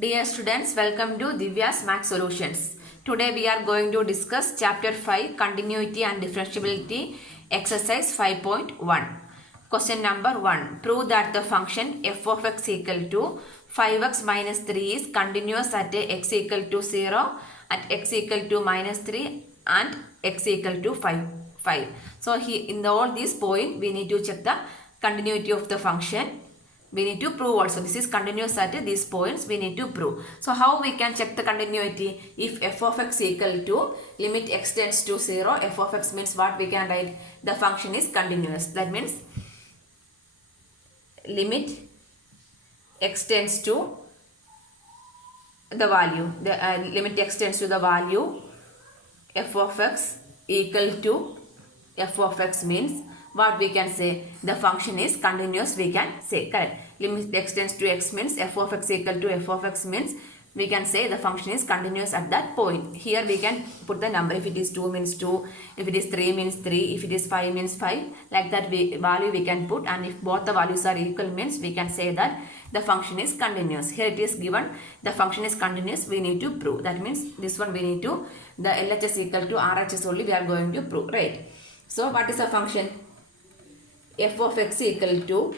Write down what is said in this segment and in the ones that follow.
Dear students, welcome to Divya's Math Solutions. Today we are going to discuss Chapter 5 Continuity and Differentiability Exercise 5.1. Question number 1. Prove that the function f of x equal to 5x minus 3 is continuous at x equal to 0, at x equal to minus 3 and x equal to 5. So in all these points we need to check the continuity of the function. We need to prove also. This is continuous at these points. We need to prove. So how we can check the continuity? If f of x equal to limit x tends to 0, f of x means what we can write? The function is continuous. That means limit x tends to the value. Limit x tends to the value f of x equal to f of x means what we can say? The function is continuous, we can say. Correct. Limit x tends to x means f of x equal to f of x means we can say the function is continuous at that point. Here we can put the number. If it is 2 means 2, if it is 3 means 3, if it is 5 means 5. Like that value we can put, and if both the values are equal means we can say that the function is continuous. Here it is given the function is continuous, we need to prove. That means this one we need to, the LHS equal to RHS only we are going to prove, right? So what is the function? F of x equal to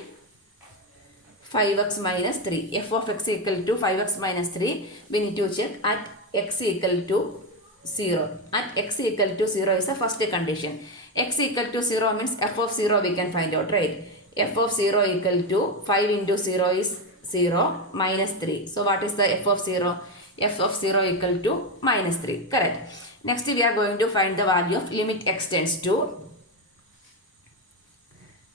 5x minus 3. F of x equal to 5x minus 3. We need to check at x equal to 0. At x equal to 0 is the first condition. X equal to 0 means f of 0 we can find out, right? F of 0 equal to 5 into 0 is 0 minus 3. So what is the f of 0? F of 0 equal to minus 3. Correct. Next we are going to find the value of limit x tends to.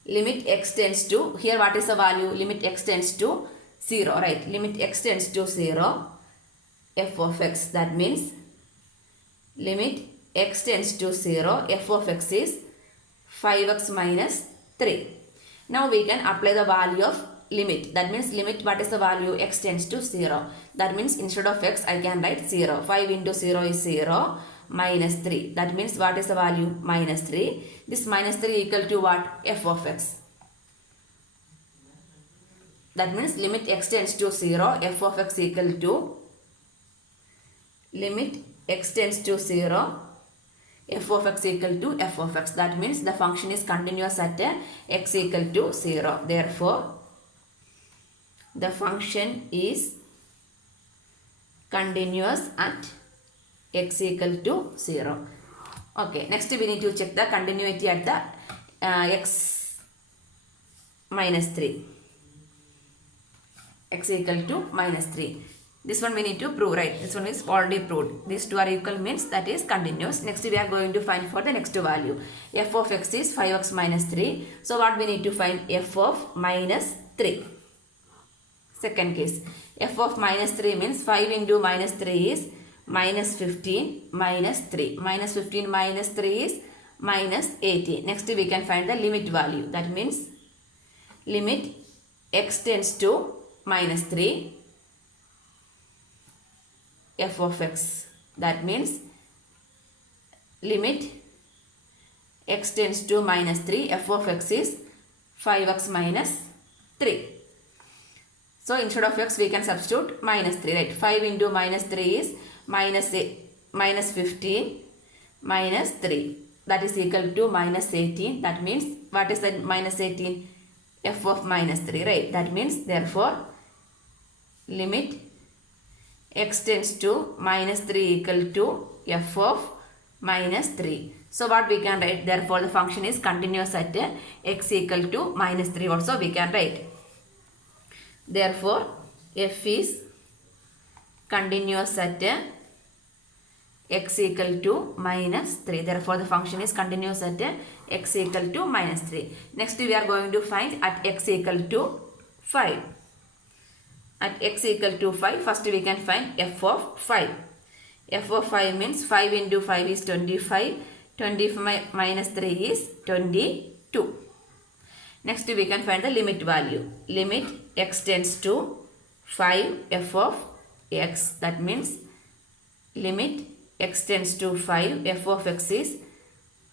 Limit x tends to, here what is the value? Limit x tends to 0, right? Limit x tends to 0, f of x. That means limit x tends to 0, f of x is 5x minus 3. Now we can apply the value of limit. That means limit, what is the value? X tends to 0. That means instead of x I can write 0. 5 into 0 is 0. Minus 3. That means what is the value? Minus 3. This minus 3 equal to what? F of x. That means limit x tends to 0, f of x equal to limit x tends to 0, f of x equal to f of x. That means the function is continuous at x equal to 0. Therefore, the function is continuous at x equal to 0. Okay, next we need to check the continuity at the x minus 3. X equal to minus 3. This one we need to prove, right? This one is already proved. These two are equal means that is continuous. Next we are going to find for the next value. F of x is 5x minus 3. So what we need to find? F of minus 3. Second case. F of minus 3 means 5 into minus 3 is minus 15 minus 3. Minus 15 minus 3 is minus 18. Next we can find the limit value. That means limit x tends to minus 3 f of x. That means limit x tends to minus 3 f of x is 5x minus 3. So instead of x we can substitute minus 3, right? 5 into minus 3 is minus 15 minus 3. That is equal to minus 18. That means what is that minus 18? F of minus 3, right? That means therefore limit x tends to minus 3 equal to f of minus 3. So what we can write? Therefore the function is continuous at x equal to minus 3 also we can write. Therefore f is continuous at x equal to minus 3. Therefore the function is continuous at x equal to minus 3. Next we are going to find at x equal to 5. At x equal to 5, first we can find f of 5. F of 5 means 5 into 5 is 25. 25 minus 3 is 22. Next we can find the limit value. Limit x tends to 5 f of x. That means limit x tends to 5 f of x is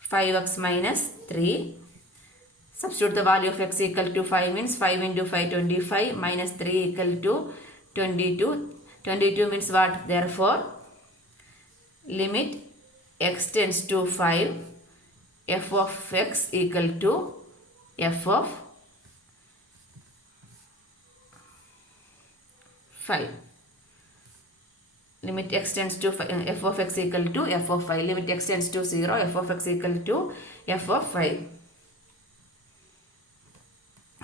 5x minus 3. Substitute the value of x equal to 5 means 5 into 5 25 minus 3 equal to 22. 22 means what? Therefore, limit x tends to 5, f of x equal to f of 5. Limit x tends to f of x equal to f of 5. Limit x tends to 0, f of x equal to f of 5.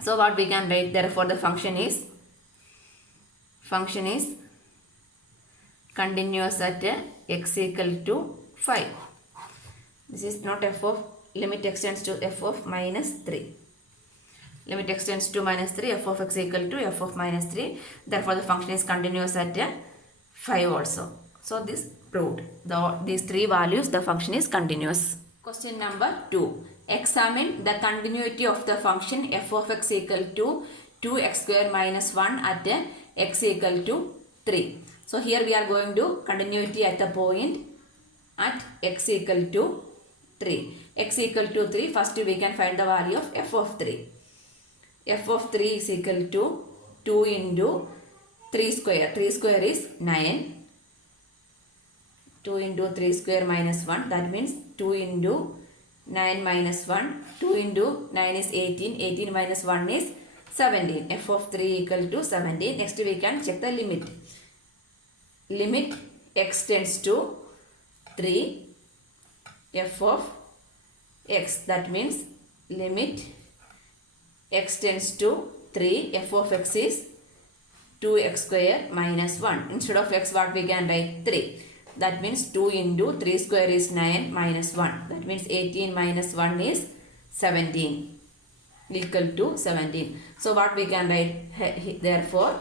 So what we can write? Therefore, the function is continuous at x equal to 5. This is not f of limit x tends to f of minus 3. Limit x tends to minus 3, f of x equal to f of minus 3. Therefore, the function is continuous at 5 also. So this proved. These three values, the function is continuous. Question number 2. Examine the continuity of the function f of x equal to 2x square minus 1 at x equal to 3. So here we are going to continuity at the point at x equal to 3. X equal to 3, first we can find the value of f of 3. F of 3 is equal to 2 into 3 square. 3 square is 9. 2 into 3 square minus 1. That means 2 into 9 minus 1. 2 into 9 is 18. 18 minus 1 is 17. F of 3 equal to 17. Next we can check the limit. Limit x tends to 3. F of x. That means limit x tends to 3. F of x is 2x square minus 1. Instead of x, what we can write? 3. That means 2 into 3 square is 9 minus 1. That means 18 minus 1 is 17. Equal to 17. So what we can write? Therefore,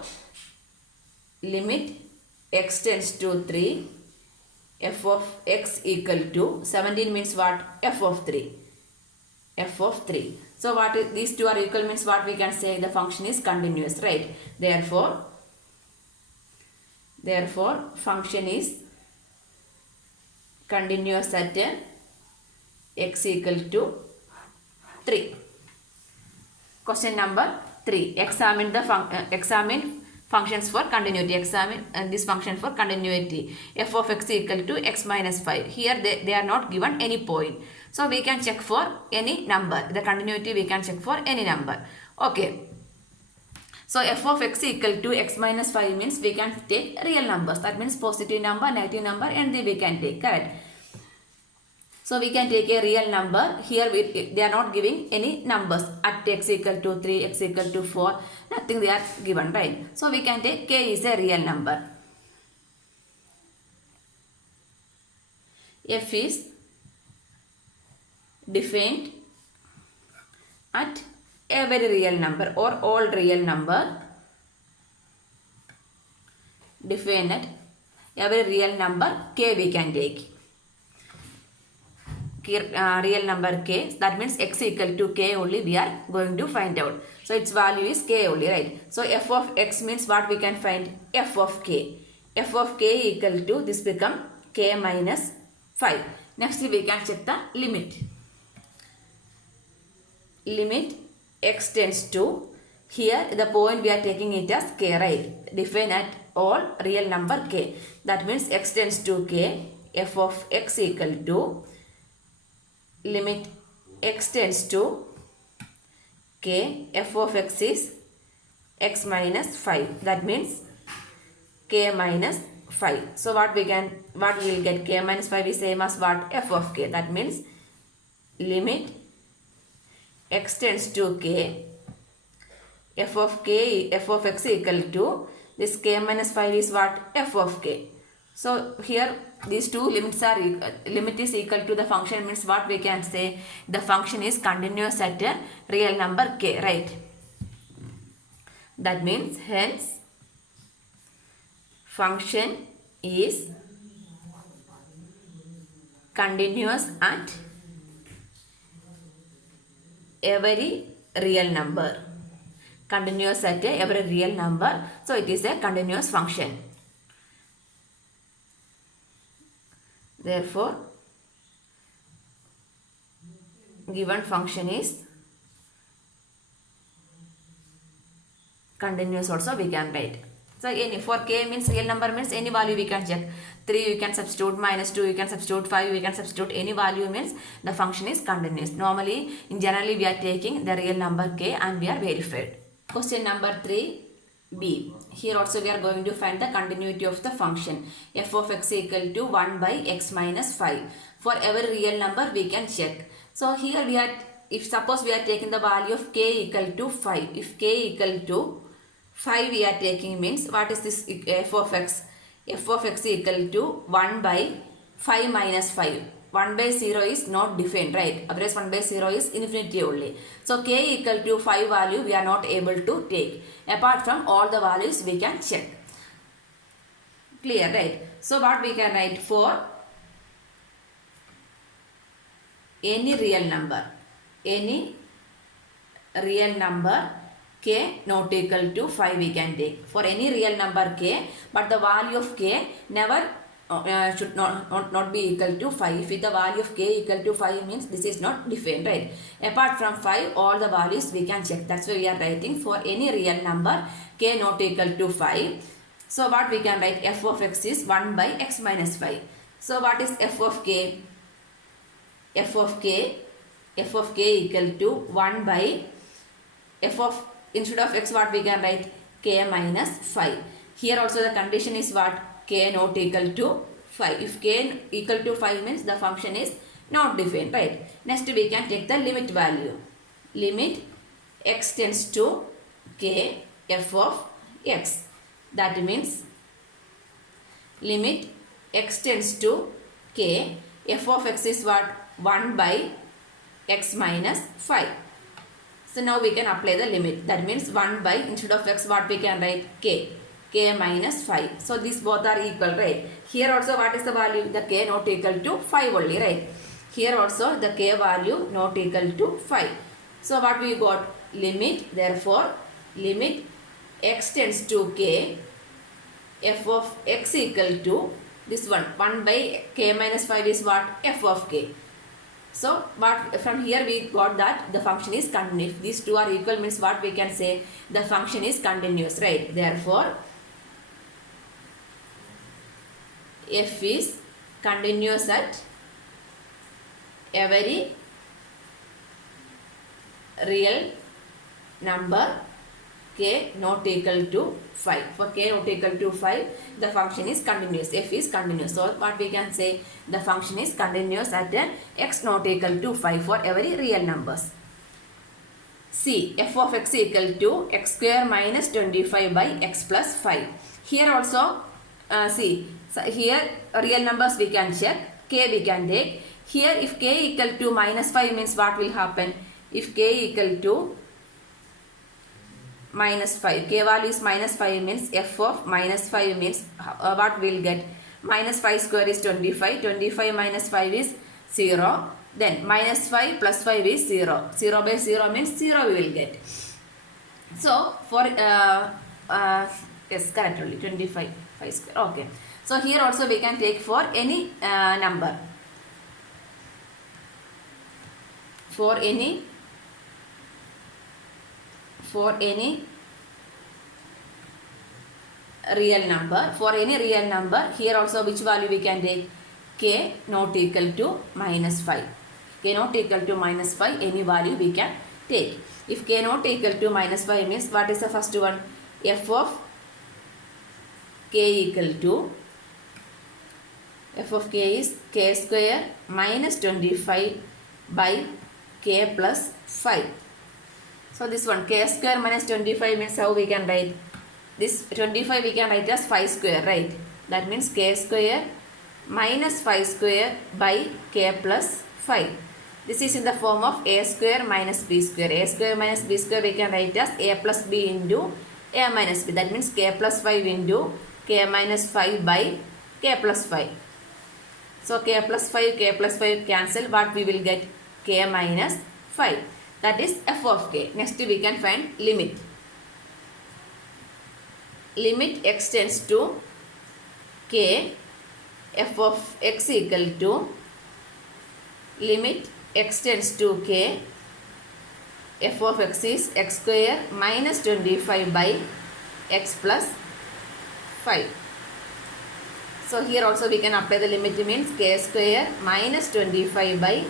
limit x tends to 3. F of x equal to 17 means what? F of 3. F of 3. So what is, these two are equal means what we can say? The function is continuous, right? Therefore function is continuous at x equal to 3. Question number 3. Examine functions for continuity. Examine this function for continuity. F of x equal to x minus 5. Here they are not given any point. So we can check for any number. The continuity we can check for any number. Okay. So f of x equal to x minus 5 means we can take real numbers. That means positive number, negative number, and we can take. Correct. So we can take a real number. Here they are not giving any numbers at x equal to 3, x equal to 4. Nothing they are given, right? So we can take k is a real number. F is defined at a very real number or all real number. Defined at a very real number k we can take. Real number k, that means x equal to k only we are going to find out. So its value is k only, right? So f of x means what we can find? F of k. F of k equal to, this become k minus 5. Next we can check the limit. Limit x tends to, here the point we are taking it as k, right? Define at all real number k. That means x tends to k. F of x equal to limit x tends to k. F of x is x minus 5. That means k minus 5. So what we will get? K minus 5 is same as what? F of k. That means limit x tends to k. F of x equal to this k minus 5 is what? F of k. So here these two limits are limit is equal to the function means what we can say? The function is continuous at a real number k, right? That means hence function is continuous at every real number. Continuous at every real number. So it is a continuous function. Therefore, given function is continuous also we can write. So So any, for k means real number means any value we can check. 3 you can substitute, minus 2 you can substitute, 5 you can substitute, any value means the function is continuous. Normally, in generally we are taking the real number k and we are verified. Question number 3b. Here also we are going to find the continuity of the function f of x equal to 1 by x minus 5. For every real number we can check. So here we are, if suppose we are taking the value of k equal to 5. If k equal to 5 we are taking means what is this f of x? F of x equal to 1 by 5 minus 5. 1 by 0 is not defined, right? Otherwise 1 by 0 is infinity only. So k equal to 5 value we are not able to take. Apart from all the values we can check. Clear, right? So what we can write for any real number k not equal to 5 we can take. For any real number k, but the value of k never should not be equal to 5. If the value of k equal to 5 means this is not defined, right? Apart from 5, all the values we can check. That's why we are writing for any real number k not equal to 5. So what we can write, f of x is 1 by x minus 5. So what is f of k? F of k equal to 1 by f of, instead of x what we can write, k minus 5. Here also the condition is what? K not equal to 5. If k equal to 5 means the function is not defined, right? Next we can take the limit value. Limit x tends to k f of x. That means limit x tends to k f of x is what? 1 by x minus 5. So now we can apply the limit. That means 1 by, instead of x what we can write? K minus 5. So these both are equal, right? Here also what is the value? The k not equal to 5 only, right? Here also the k value not equal to 5. So what we got? Limit, therefore limit x tends to k f of x equal to this one. 1 by k minus 5 is what? F of k. So but from here we got that the function is continuous. If these two are equal means what we can say? The function is continuous, right? Therefore f is continuous at every real number k not equal to 5. For k not equal to 5, the function is continuous. F is continuous. So what we can say? The function is continuous at x not equal to 5 for every real numbers. C. F of x equal to x square minus 25 by x plus 5. Here also see. So here real numbers we can check. K we can take. Here if k equal to minus 5 means what will happen? If k equal to minus 5, k value is minus 5 means f of minus 5 means what we will get? Minus 5 square is 25. 25 minus 5 is 0. Then minus 5 plus 5 is 0. 0 by 0 means 0 we will get. So for yes, correct only 25 5 square. Okay. So here also we can take for any number. For any real number. For any real number, here also which value we can take? K not equal to minus 5. K not equal to minus 5, any value we can take. If k not equal to minus 5 means what is the first one? F of k equal to, f of k is k square minus 25 by k plus 5. So this one k square minus 25 means how we can write? This 25 we can write as 5 square, right? That means k square minus 5 square by k plus 5. This is in the form of a square minus b square. A square minus b square we can write as a plus b into a minus b. That means k plus 5 into k minus 5 by k plus 5. So k plus 5 cancel. What we will get? K minus 5. That is f of k. Next we can find limit. Limit x tends to k f of x equal to, limit x tends to k f of x is x square minus 25 by x plus 5. So here also we can apply the limit, means k square minus 25 by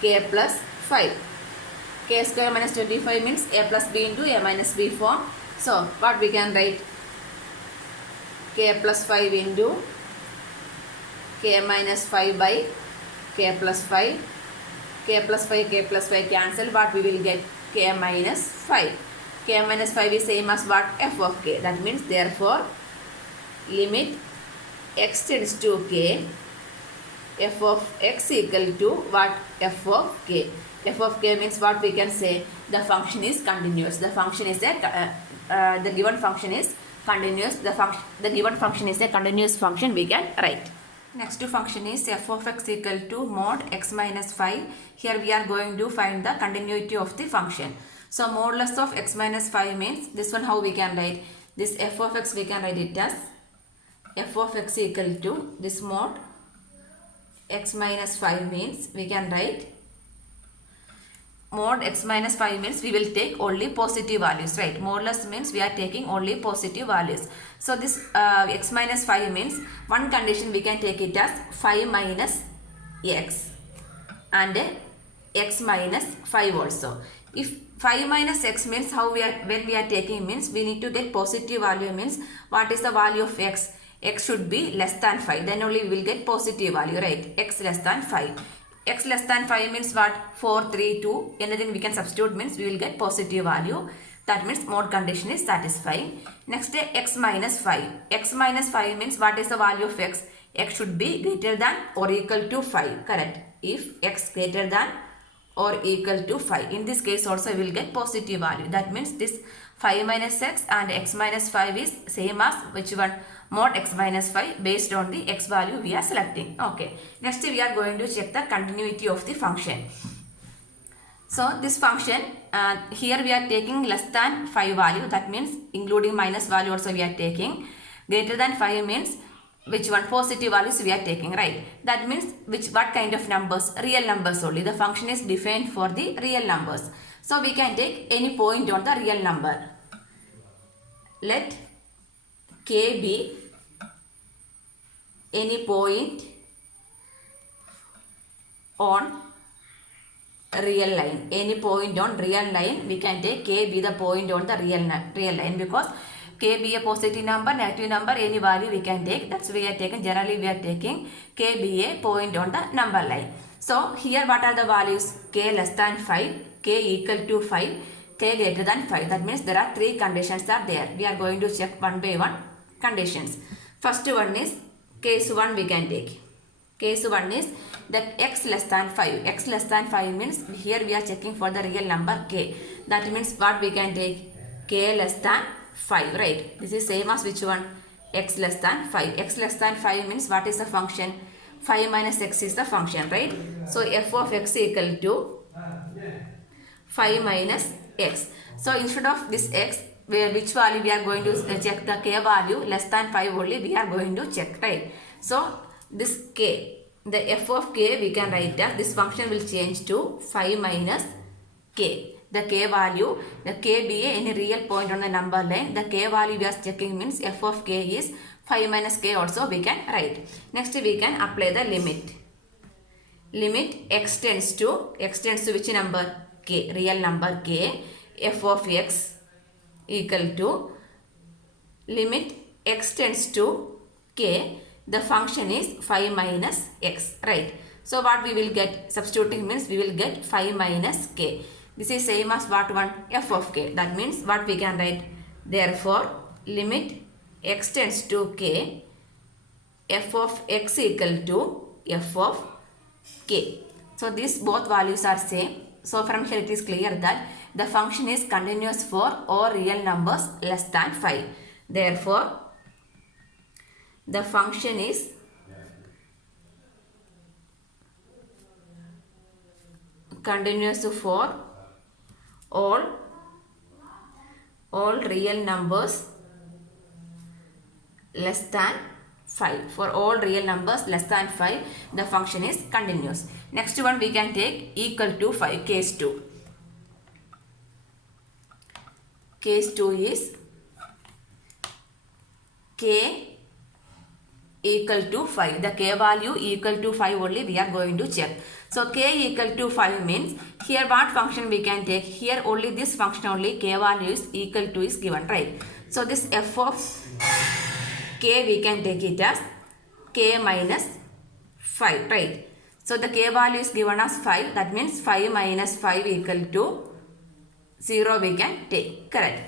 k plus 5. K square minus 25 means a plus b into a minus b form. So what we can write? K plus 5 into k minus 5 by k plus 5. K plus 5 cancel. What we will get? K minus 5. K minus 5 is same as what? F of k. That means therefore limit x tends to k, f of x equal to what? F of k. F of k means what we can say? The function is continuous. The function is the given function is continuous. The given function is a continuous function we can write. Next function is f of x equal to mod x minus 5. Here we are going to find the continuity of the function. So modulus of x minus 5 means this one how we can write? This f of x we can write it as f of x equal to this mod x minus 5 means we can write mod x minus 5 means we will take only positive values, right? Modulus means we are taking only positive values. So this x minus 5 means one condition we can take it as 5 minus x and x minus 5 also. If 5 minus x means how we are, when we are taking means we need to get positive value, means what is the value of x? X should be less than 5, then only we will get positive value, right? X less than 5. X less than 5 means what? 4, 3, 2, anything we can substitute means we will get positive value. That means mod condition is satisfying. Next x minus 5. X minus 5 means what is the value of x? X should be greater than or equal to 5, correct? If x greater than or equal to 5. In this case also we will get positive value. That means this 5 minus x and x minus 5 is same as which one? Mod x minus 5 based on the x value we are selecting. Okay. Next we are going to check the continuity of the function. So this function here we are taking less than 5 value. That means including minus value also we are taking. Greater than 5 means which one? Positive values we are taking, right? That means what kind of numbers? Real numbers only. The function is defined for the real numbers. So we can take any point on the real number. Let k be any point on real line. Any point on real line we can take k be the point on the real line, because k be a positive number, negative number, any value we can take. That's why we are taking, generally we are taking k be a point on the number line. So here what are the values? K less than 5, k equal to 5, k greater than 5. That means there are 3 conditions are there. We are going to check one by one conditions. First one is case 1 we can take. Case 1 is that x less than 5. X less than 5 means here we are checking for the real number k. That means what we can take? K less than 5, right? This is same as which one? X less than 5. X less than 5 means what is the function? 5 minus x is the function, right? So f of x equal to 5 minus x. So instead of this x, which value we are going to check? The k value less than 5 only we are going to check, right? So this k, the f of k we can write as this function will change to 5 minus k. The k value, the k be any real point on the number line, the k value we are checking means f of k is 5 minus k also we can write. Next we can apply the limit. Limit x tends to which number? K, real number k, f of x equal to limit x tends to k, the function is 5 minus x, right? So what we will get? Substituting means we will get 5 minus k. This is same as what one? F of k. That means what we can write? Therefore limit x tends to k, f of x equal to f of k. So these both values are same. So from here it is clear that the function is continuous for all real numbers less than 5. Therefore the function is continuous for all real numbers less than 5. For all real numbers less than 5, the function is continuous. Next one we can take equal to 5, case 2. Case 2 is k equal to 5. The k value equal to 5 only we are going to check. So k equal to 5 means here what function we can take? Here only this function only k value is equal to is given, right? So this f of k we can take it as k minus 5, right? So the k value is given as 5. That means 5 minus 5 equal to 0 we can take, correct?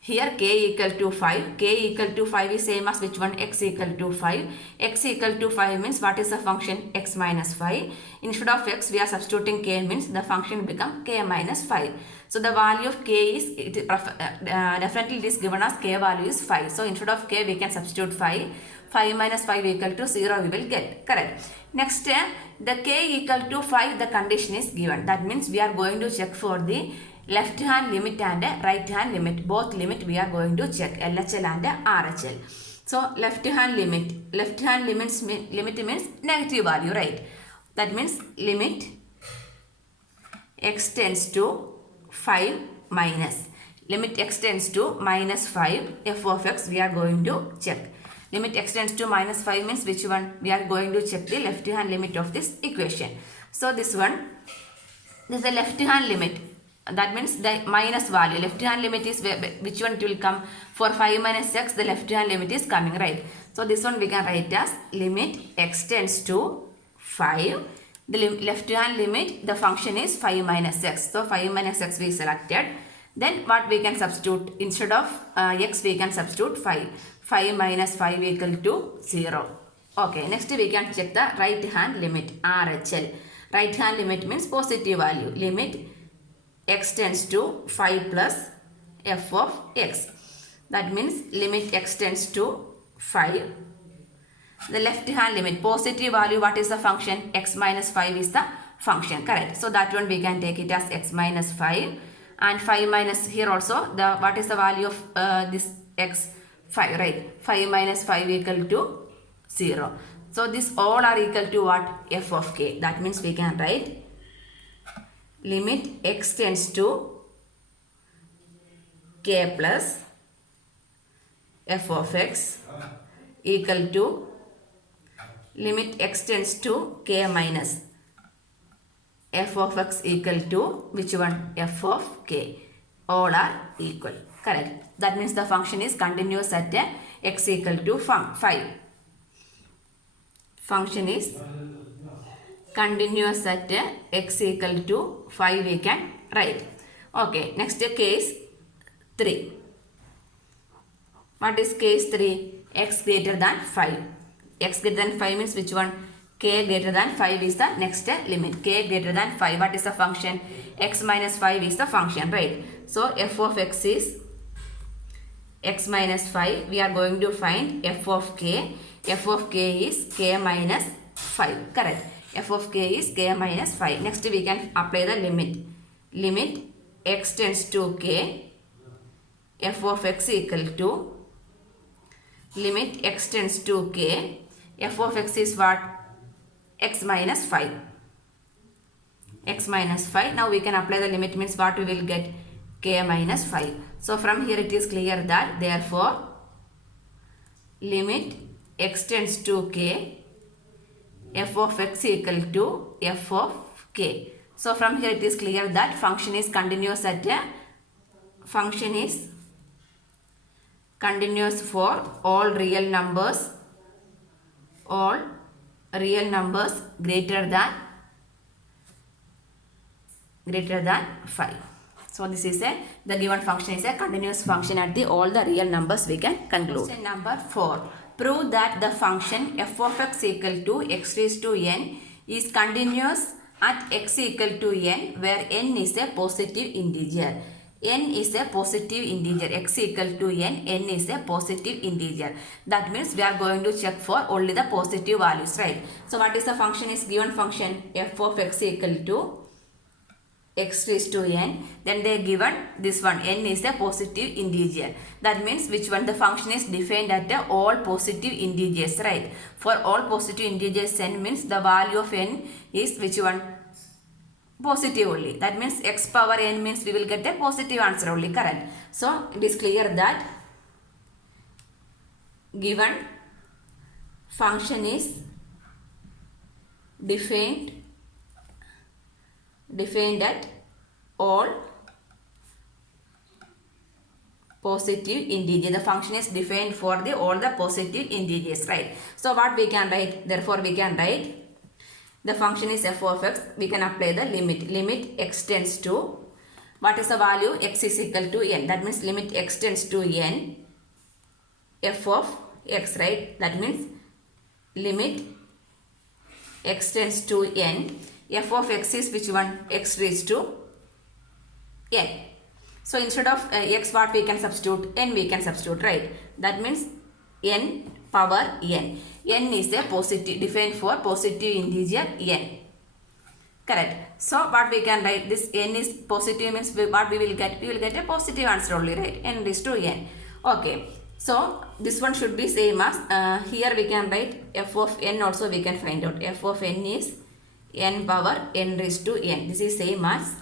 Here k equal to 5. K equal to 5 is same as which one? X equal to 5. X equal to 5 means what is the function? X minus 5. Instead of x we are substituting k means the function become k minus 5. So the value of k is, definitely it is given as k value is 5. So instead of k we can substitute 5. 5 minus 5 equal to 0 we will get, correct? Next, the k equal to 5 the condition is given. That means we are going to check for the left hand limit and right hand limit. Both limit we are going to check, LHL and RHL. So left hand limit means negative value, right? That means limit x tends to 5 minus. Limit x tends to minus 5 f of x we are going to check. Limit x tends to minus 5 means which one? We are going to check the left hand limit of this equation. So this one, this is the left hand limit. That means the minus value. Left hand limit is which one it will come? For 5 minus x the left hand limit is coming, right? So this one we can write as limit x tends to 5. The left hand limit, the function is 5 minus x. So 5 minus x we selected. Then what we can substitute? Instead of x we can substitute 5. 5 minus 5 equal to 0. Okay, next we can check the right hand limit, RHL. Right hand limit means positive value. Limit x tends to 5 plus f of x. That means limit x tends to 5. The left hand limit, positive value, what is the function? X minus 5 is the function, correct? So that one we can take it as x minus 5. And 5 minus, here also, the what is the value of this x? 5, right? 5 minus 5 equal to 0. So this all are equal to what? F of k. That means we can write limit x tends to k plus f of x equal to limit x tends to k minus f of x equal to which one? F of k. All are equal, correct? That means the function is continuous at x equal to 5. Function is continuous at x equal to 5 we can write. Okay, next case 3. What is case 3? X greater than 5. X greater than 5 means which one? K greater than 5 is the next limit. K greater than 5. What is the function? X minus 5 is the function, right? So f of x is x minus 5. We are going to find f of k. F of k is k minus 5, correct? F of k is k minus 5. Next we can apply the limit. Limit x tends to k. F of x equal to limit x tends to k. F of x is what? X minus 5. X minus 5. Now we can apply the limit means what we will get? K minus 5. So from here it is clear that therefore limit x tends to k. F of x equal to f of k. So from here it is clear that function is continuous at continuous for all real numbers greater than 5. So this is the given function is a continuous function at all the real numbers we can conclude. Question number 4. Prove that the function f of x equal to x raised to n is continuous at x equal to n where n is a positive integer. N is a positive integer. X equal to n is a positive integer. That means we are going to check for only the positive values, right? So what is the function? Is given function f of x equal to x raised to n. Then they given this one, n is a positive integer. That means which one? The function is defined at all positive integers, right? For all positive integers n means the value of n is which one? Positive only. That means x power n means we will get a positive answer only, correct? So it is clear that given function is defined at all positive integers. The function is defined for all the positive integers, right? So what we can write? Therefore we can write the function is f of x. We can apply the limit. Limit x tends to, what is the value? X is equal to n. That means limit x tends to n f of x, right? That means limit x tends to n. F of x is which one? X raised to n. So instead of x, what we can substitute? N we can substitute, right? That means n power n. N is a positive, defined for positive integer n. Correct. So what we can write? This n is positive means what we will get? We will get a positive answer only, right? N raised to n. Okay. So this one should be same as here we can write f of n also we can find out. F of n is n power n raised to n. This is same as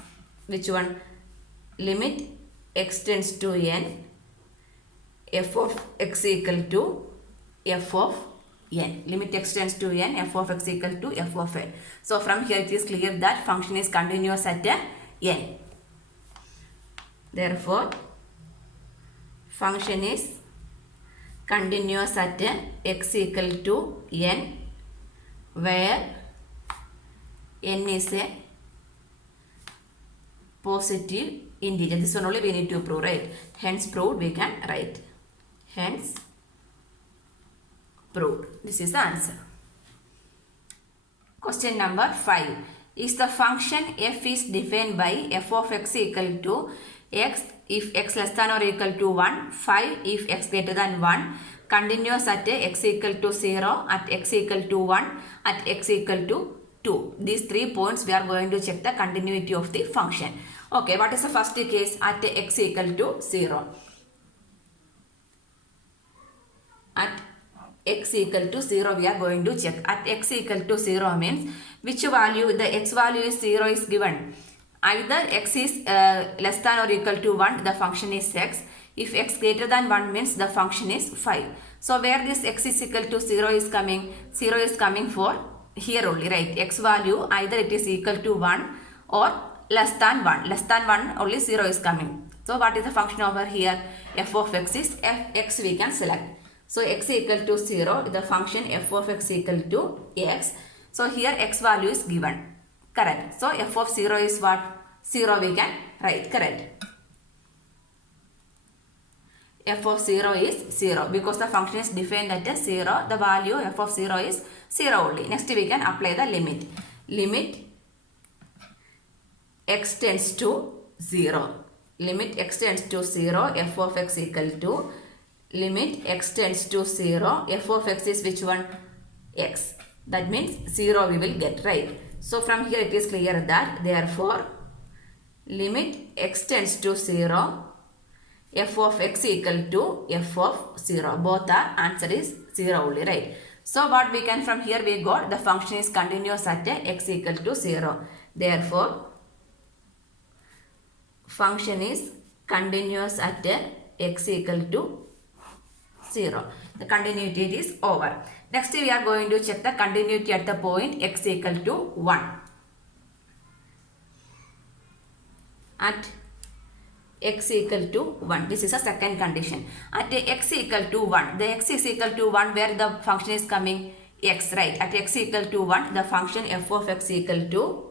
which one? Limit x tends to n f of x equal to f of n. Limit x tends to n f of x equal to f of n. So from here it is clear that function is continuous at n. Therefore function is continuous at x equal to n, where n is a positive integer. This one only we need to prove, right? Hence proved we can write. Hence proved. This is the answer. Question number 5. Is the function f is defined by f of x equal to x if x less than or equal to 1, 5 if x greater than 1, continuous at x equal to 0, at x equal to 1, at x equal to 2. These 3 points we are going to check the continuity of the function. Okay, what is the first case? At x equal to 0. At x equal to 0 we are going to check. At x equal to 0 means which value? The x value is 0 is given. Either x is less than or equal to 1, the function is x. If x greater than 1 means the function is 5. So where this x is equal to 0 is coming? 0 is coming for here only, right? X value either it is equal to 1 or less than 1. Less than 1 only 0 is coming. So what is the function over here? F of x is x we can select. So x equal to 0, the function f of x equal to x. So here x value is given. Correct. So f of 0 is what? 0 we can write. Correct. F of 0 is 0 because the function is defined at 0. The value f of 0 is 0 only. Next we can apply the limit. Limit x tends to 0. Limit x tends to 0, f of x equal to limit x tends to 0, f of x is which one? X. That means 0 we will get, right? So from here it is clear that therefore limit x tends to 0, f of x equal to f of 0. Both are answer is 0 only, right? So what we can from here we got the function is continuous at x equal to 0. Therefore function is continuous at x equal to 0. The continuity is over. Next we are going to check the continuity at the point x equal to 1. At x equal to 1. This is a second condition. At x equal to 1. The x is equal to 1 where the function is coming x, right? At x equal to 1, the function f of x equal to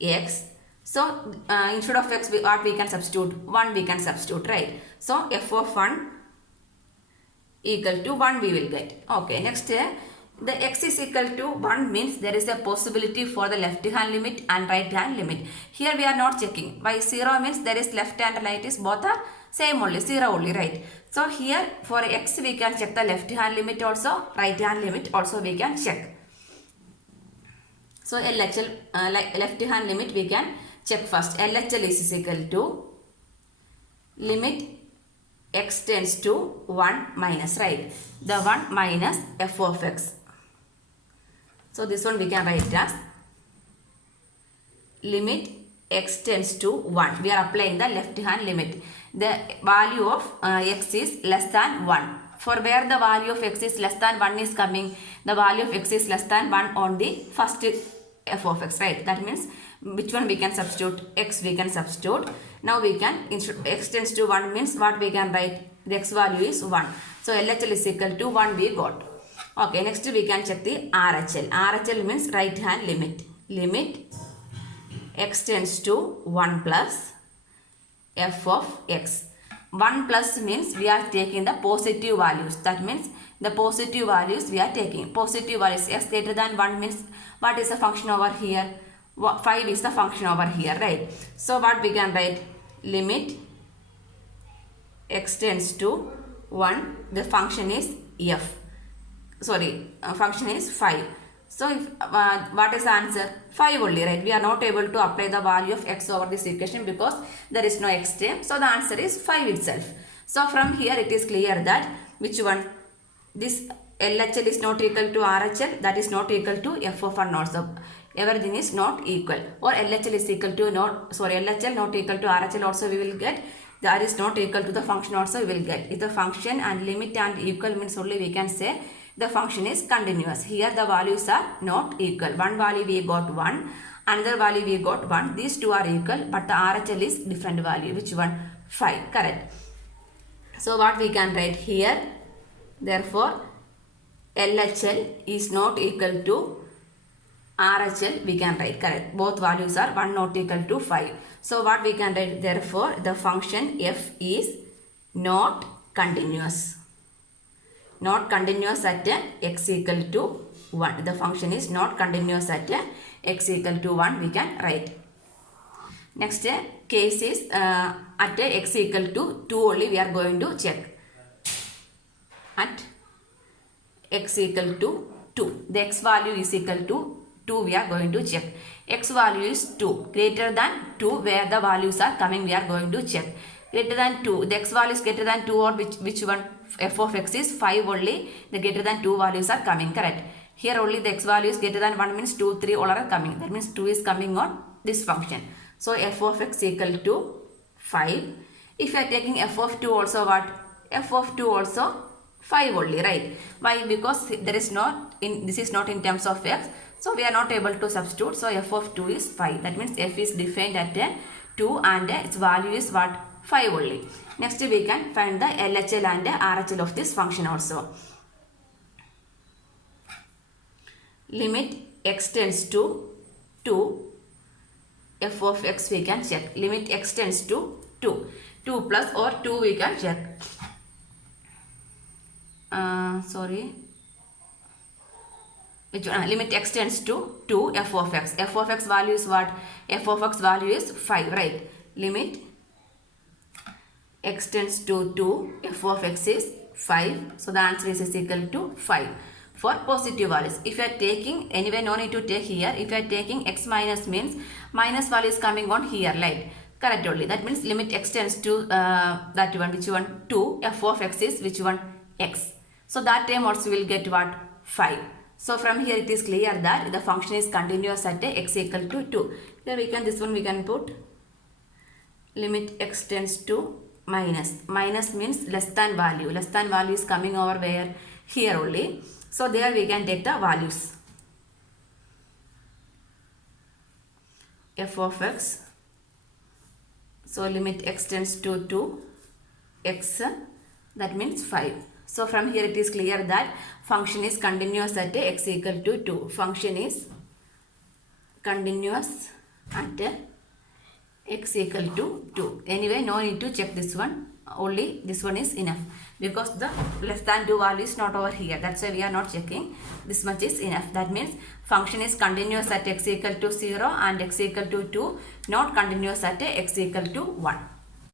x. So instead of x, what we can substitute? 1 we can substitute, right? So f of 1 equal to 1 we will get. Okay, next the x is equal to 1 means there is a possibility for the left hand limit and right hand limit. Here we are not checking. By 0 means there is left and right is both are same only, 0 only, right? So here for x we can check the left hand limit also, right hand limit also we can check. So LHL left hand limit we can check first. LHL is equal to limit x tends to 1 minus, right? The 1 minus f of x. So this one we can write as limit x tends to 1. We are applying the left hand limit. The value of x is less than 1. For where the value of x is less than 1 is coming, the value of x is less than 1 on the first f of x, right? That means which one we can substitute? X we can substitute. Now we can, x tends to 1 means what we can write? The x value is 1. So LHL is equal to 1 we got. Okay, next we can check the RHL. RHL means right hand limit. Limit x tends to 1 plus f of x. 1 plus means we are taking the positive values. That means the positive values we are taking. Positive values, x greater than 1 means what is the function over here? 5 is the function over here, right? So what we can write? Limit x tends to 1, the function is f. Function is 5. So if what is the answer? 5 only, right? We are not able to apply the value of x over this equation because there is no x term. So the answer is 5 itself. So from here it is clear that which one? This LHL is not equal to RHL, that is not equal to f of 1 also. Everything is not equal. Or LHL is equal to LHL not equal to RHL also we will get. That is not equal to the function also we will get. If the function and limit and equal means only we can say the function is continuous. Here the values are not equal. One value we got 1, another value we got 1. These two are equal, but the RHL is different value. Which one? 5. Correct. So what we can write here? Therefore, LHL is not equal to RHL we can write. Correct. Both values are 1 not equal to 5. So what we can write? Therefore, the function f is not continuous. Not continuous at x equal to 1. The function is not continuous at x equal to 1 we can write. Next case is at x equal to 2 only we are going to check. At x equal to 2. The x value is equal to 2 we are going to check. X value is 2. Greater than 2 where the values are coming we are going to check. Greater than 2. The x value is greater than 2 or which one? F of x is 5 only. The greater than 2 values are coming. Correct. Here only the x value is greater than 1 means 2, 3 all are coming. That means 2 is coming on this function. So f of x equal to 5. If you are taking f of 2 also what? F of 2 also 5 only, right? Why? Because there is not this is not in terms of x. So we are not able to substitute. So f of 2 is 5. That means f is defined at 2 and its value is what? 5 only. Next we can find the LHL and RHL of this function also. Limit x tends to 2. F of x we can check. Limit x tends to 2. 2 plus or 2 we can check. Limit x tends to 2 f of x. F of x value is what? F of x value is 5, right? Limit x tends to 2, f of x is 5. So the answer is equal to 5 for positive values. If you are taking, anyway no need to take here. If you are taking x minus means minus value is coming on here, right? Correct only. That means limit x tends to that one, which one? 2, f of x is which one? X. So that time also we will get what? 5. So from here it is clear that the function is continuous at x equal to 2. Here we can, this one we can put limit x tends to minus. Minus means less than value. Less than value is coming over where? Here only. So there we can take the values. F of x. So limit x tends to 2. X, that means 5. So from here it is clear that function is continuous at x equal to 2. Function is continuous at x equal to 2. Anyway, no need to check this one. Only this one is enough. Because the less than 2 value is not over here. That's why we are not checking. This much is enough. That means function is continuous at x equal to 0 and x equal to 2. Not continuous at x equal to 1.